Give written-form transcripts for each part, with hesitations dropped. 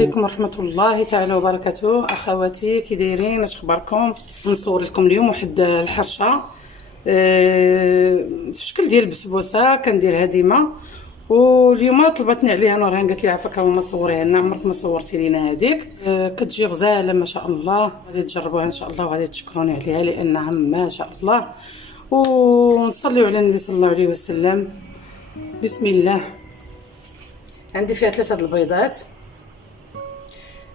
عليكم ورحمه الله تعالى وبركاته. اخواتي كي دايرين؟ اش اخباركم؟ نصور لكم اليوم واحد الحرشه في شكل ديال البسبوسه كنديرها ديما، واليوم طلبتني عليها نورهان، قالت لي عافاك هما صوريها لنا، عمرك ما صورتي لينا هذيك. كتجي غزاله ما شاء الله، غادي تجربوها ان شاء الله وغادي تشكروني عليها لانها ما شاء الله. ونصليو على النبي صلى الله عليه وسلم. بسم الله. عندي فيها 3 البيضات،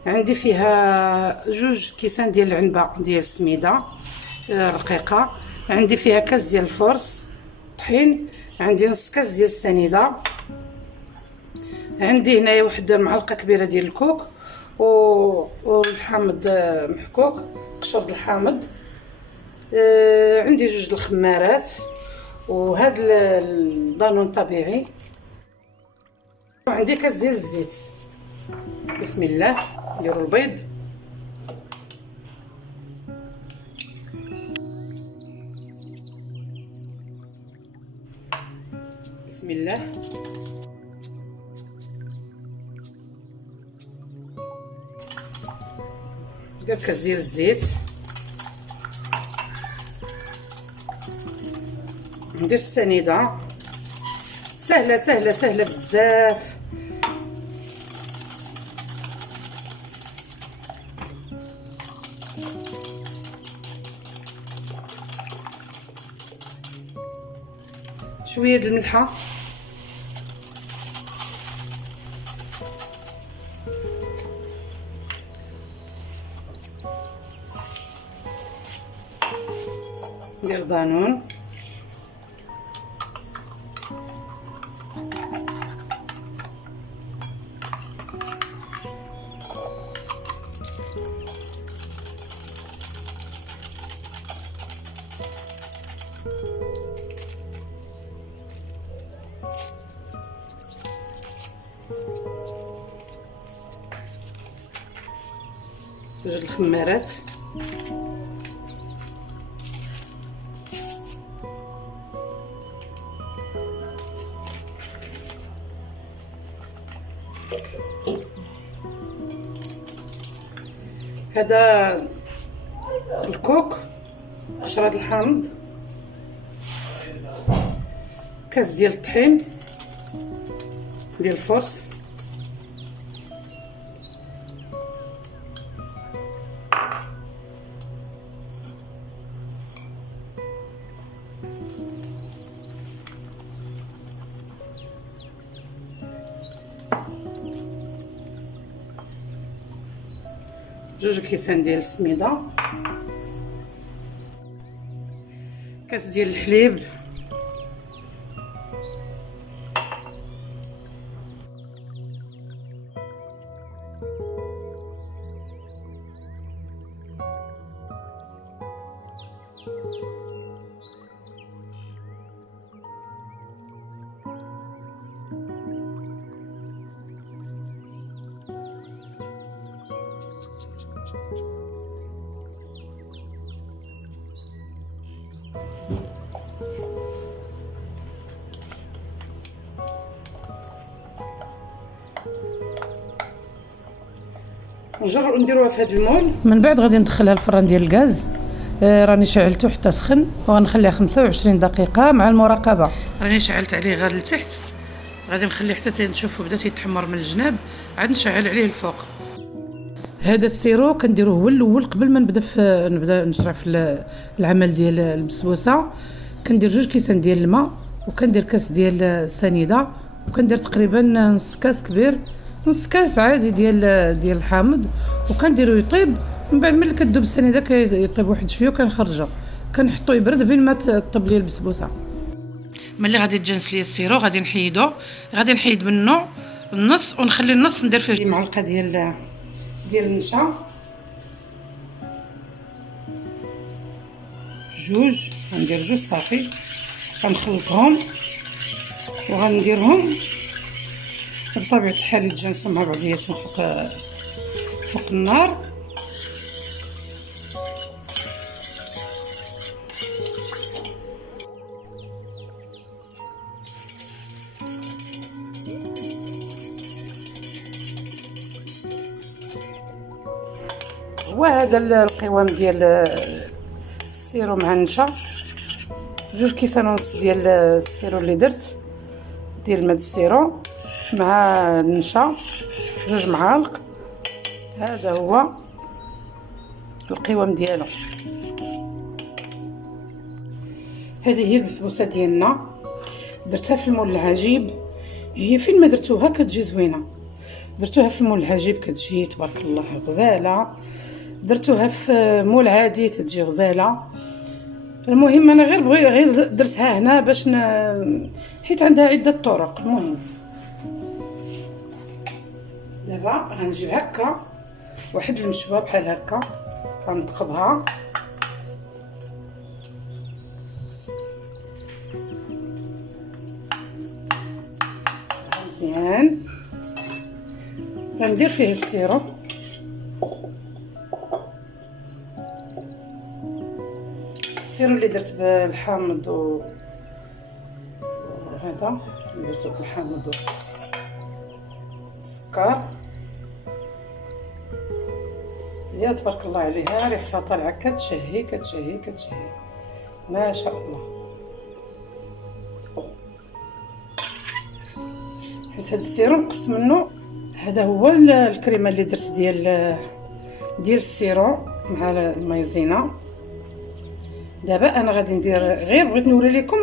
عندي فيها 2 كيسان ديال العنبه ديال السميده رقيقه، عندي فيها كاس ديال الفرص طحين، عندي نص كاس ديال السنيده، عندي هنايا واحد معلقه كبيره ديال الكوك والحامض محكوك، قشر الحامض، عندي 2 الخمارات، وهذا الدانون طبيعي، وعندي كاس ديال الزيت. بسم الله. نديروا البيض، بسم الله. ندير كاس ديال الزيت، ندير السنيده، سهله سهله سهله بزاف. شويه د الملحه، ندير دانون، جوج الخمارات، هذا الكوك، قشرة الحامض، كاس ديال الطحين ديال الفرص، جوج كيسان ديال السميده، كاس ديال الحليب، نجربوا نديروها في هذا المول. من بعد غادي ندخلها الفران ديال الغاز، راني شعلته حتى سخن، وغنخليها 25 دقيقه مع المراقبه. راني شعلت عليه غير لتحت، غادي نخليه حتى نشوفوا بدا يتحمر من الجناب، عاد نشعل عليه الفوق. هذا السيرو كنديروه هو الاول قبل ما نبدا نشرع في العمل ديال البسبوسه. كندير 2 كيسان ديال الماء، وكندير كاس ديال السنيده، وكندير تقريبا نص كاس كبير، نص كاس عادي ديال الحامض، وكنديرو يطيب. من بعد ملي كتذوب السنيده كيطيب واحد شويه، وكنخرجو كنحطو يبرد بين ما تطيب لي البسبوسه. ملي غادي تجنس لي السيرو غادي نحيد منه النص، ونخلي النص ندير فيه معلقه ديال النشا، 2 غندير 2 صافي، غنخلطهم وغنديرهم بطبيعه الحال يتجانسوا مع بعضياتهم فوق النار. وهذا القوام ديال السيرو مع النشا، 2 كيسان ونص ديال السيرو اللي درت ديال ماد السيرو مع النشا 2 معالق. هذا هو القوام ديالو. هذه هي البسبوسه ديالنا، درتها في المول العجيب. هي فين ما درتوها كتجي زوينه، درتوها في المول العجيب كتجي تبارك الله غزاله، درتوها في مول عادي تجي غزاله. المهم انا غير درتها هنا باش حيت عندها عده طرق. المهم دابا غنجيب هكا واحد المشوه بحال هكا، غنثقبها مزيان. غندير فيه السيرو، السيرو اللي درت بالحامض هذا اللي درته بالحامض والسكر. يا تبارك الله عليها، ريحتها طالعه كتشهي كتشهي كتشهي ما شاء الله. حيت هذا السيرو نقصت منه، هذا هو الكريمه اللي درت ديال السيرو مع المايزينا. دابا انا غادي ندير، غير بغيت نوري لكم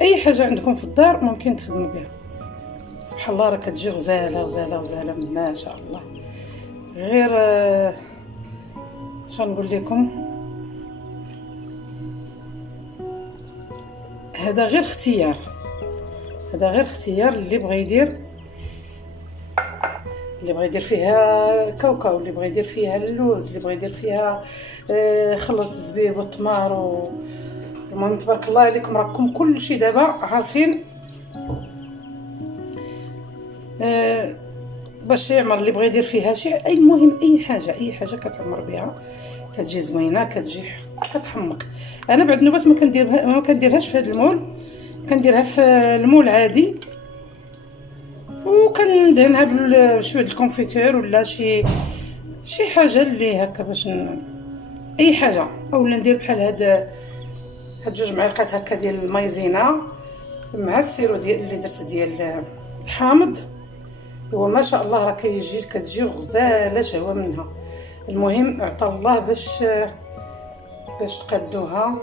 اي حاجه عندكم في الدار ممكن تخدموا بها. سبحان الله راه كتجي غزاله غزاله غزاله ما شاء الله. غير شنو نقول لكم، هذا غير اختيار، هذا غير اختيار. اللي بغى يدير، اللي بغى يدير فيها كاوكاو، اللي بغى يدير فيها اللوز، اللي بغى يدير فيها خلط الزبيب والتمر المهم تبارك الله عليكم، راكم كل شيء دابا عارفين باش يعمر. اللي بغى يدير فيها شيء، اي مهم اي حاجه كتعمر بها كتجي زوينه، كتجي كتحمق. انا بعد نوبات ما كنديرهاش في هذا المول، كنديرها في المول عادي، وكندهنها بشويه الكونفيتور ولا شي حاجه اللي هكا باش اي حاجه. اولا ندير بحال هاد 2 معالق هكا ديال المايزينا مع السيرو ديال اللي درت ديال الحامض. هو ما شاء الله راه كتجي غزاله شهوه منها. المهم اعطى الله باش تقادوها.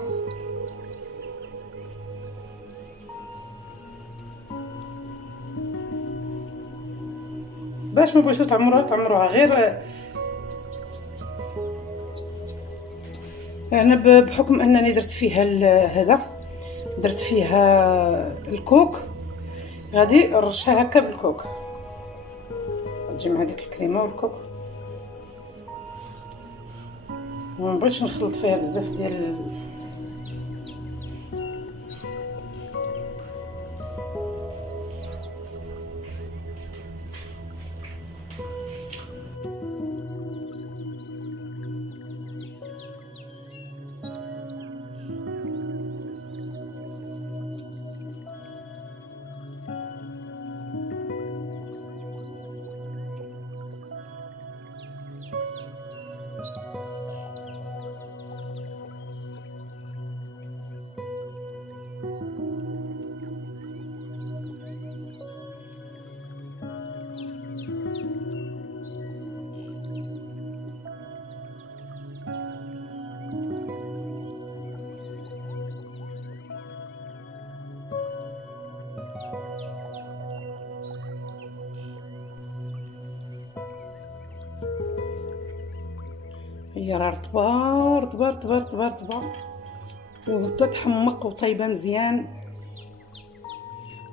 باش ما بغيتو تعمروها غير انا بحكم انني درت فيها هذا، درت فيها الكوك، غادي نرشها هكا بالكوك، تجي مع ديك الكريمه والكوك. ما نبغيش نخلط فيها بزاف ديال هي راه رطبه وبدا تحمق وطيبه مزيان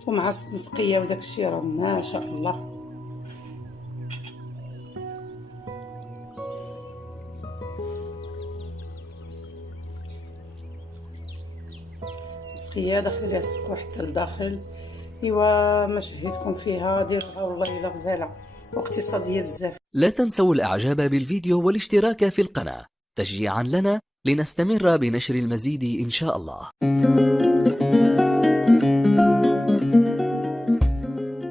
ومع مسقيه وداك الشيء راه ما شاء الله. مسقيه داخل ليها السكر حتى لداخل. ايوا ما شهيتكم فيها ديروها والله الا غزاله واقتصاديه بزاف. لا تنسوا الاعجاب بالفيديو والاشتراك في القناة تشجيعا لنا لنستمر بنشر المزيد ان شاء الله.